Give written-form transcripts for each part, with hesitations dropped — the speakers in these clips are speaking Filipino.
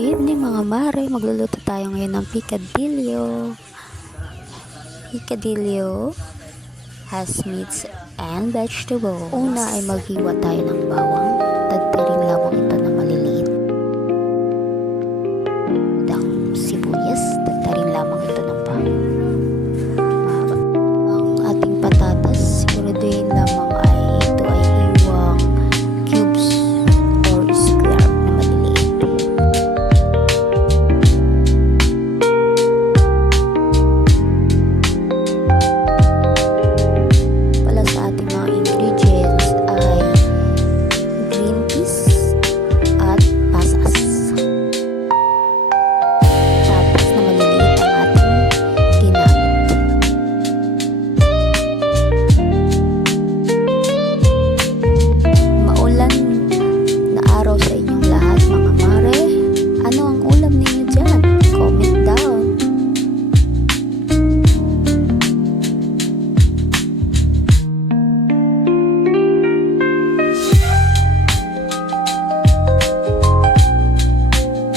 Evening mga mare, magluluto tayo ngayon ng picadillo. Picadillo has meats and vegetables. Una ay maghiwa tayo ng bawang. Tadtaring lamang ito na maliliit. Ang sibuyas, tadtaring lamang ito ng bawang. Ang ating patatas, siguraduhin lamang ay ito ay hiwang cubes or square na maliliit. Pala sa ating mga ingredients ay green peas at pasas. Tapos na maliliit ang ating ginamit. Maulan na araw sa inyong lahat mga mare. Ano ang ulam ninyo dyan? Comment down.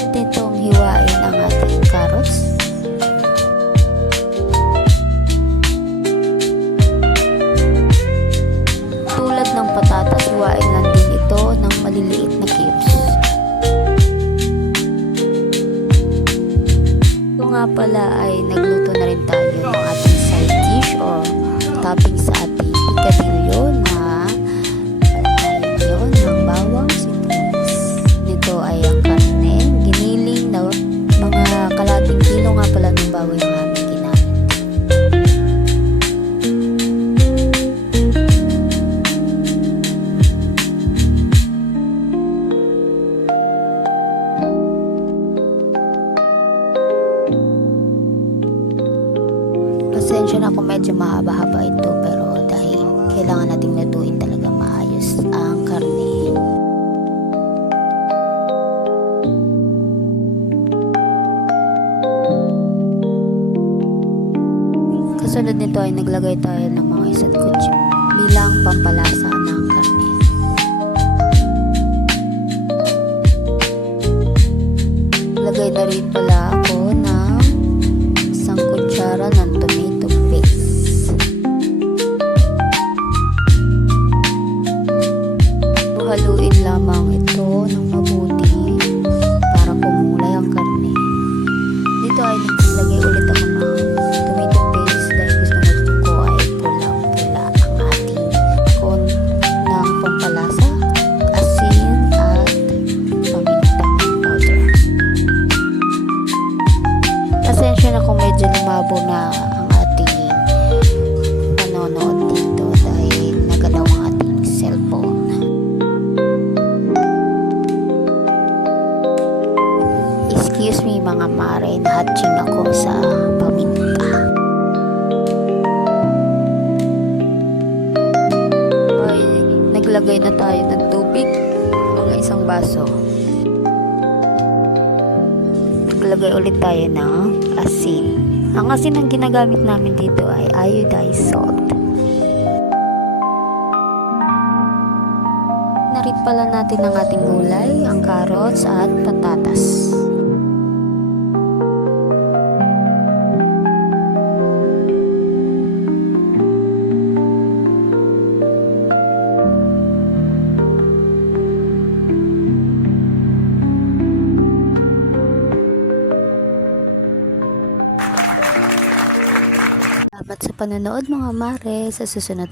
At itong hiwain ang ating carrots. Tulad ng patatas, hiwain lang din ito ng maliliit na cubes. Ito nga pala ay nagluto na rin tayo ng ating side dish or topping sa ating picadillo na palatayin yun ng bawang sibuyas. Nito ay ang karne, giniling na mga kalating kilo nga pala ng baboy ang aming ginamit. Pasensya na kung medyo mahaba-haba ito, pero dahil kailangan nating lutuin talaga maayos ang karne. Kasunod nito ay naglagay tayo ng mga isa't kutsi bilang pampalasa ng karne. Lagay na rin pala ako ng isang kutsara ng tomato paste. Haluin lamang ito ng mabuti para kumulay ang karne. Dito ay naglagay ulit ako ng tomato paste dahil gusto ko ay pulang-pula ang ating kon ng pampalasa, asin at pamintang powder. Pasensya na kung medyo lumabo na ang ating panonood dito dahil nagalaw ang ating cellphone. Excuse me mga mare, nahatching ako sa paminta. Ay, naglagay na tayo ng tubig, mga isang baso. Naglagay ulit tayo ng asin. Ang asin ang ginagamit namin dito ay iodized salt. Narit pala natin ang ating gulay, ang carrots at patatas. Salamat sa panonood mga mare. Sa susunod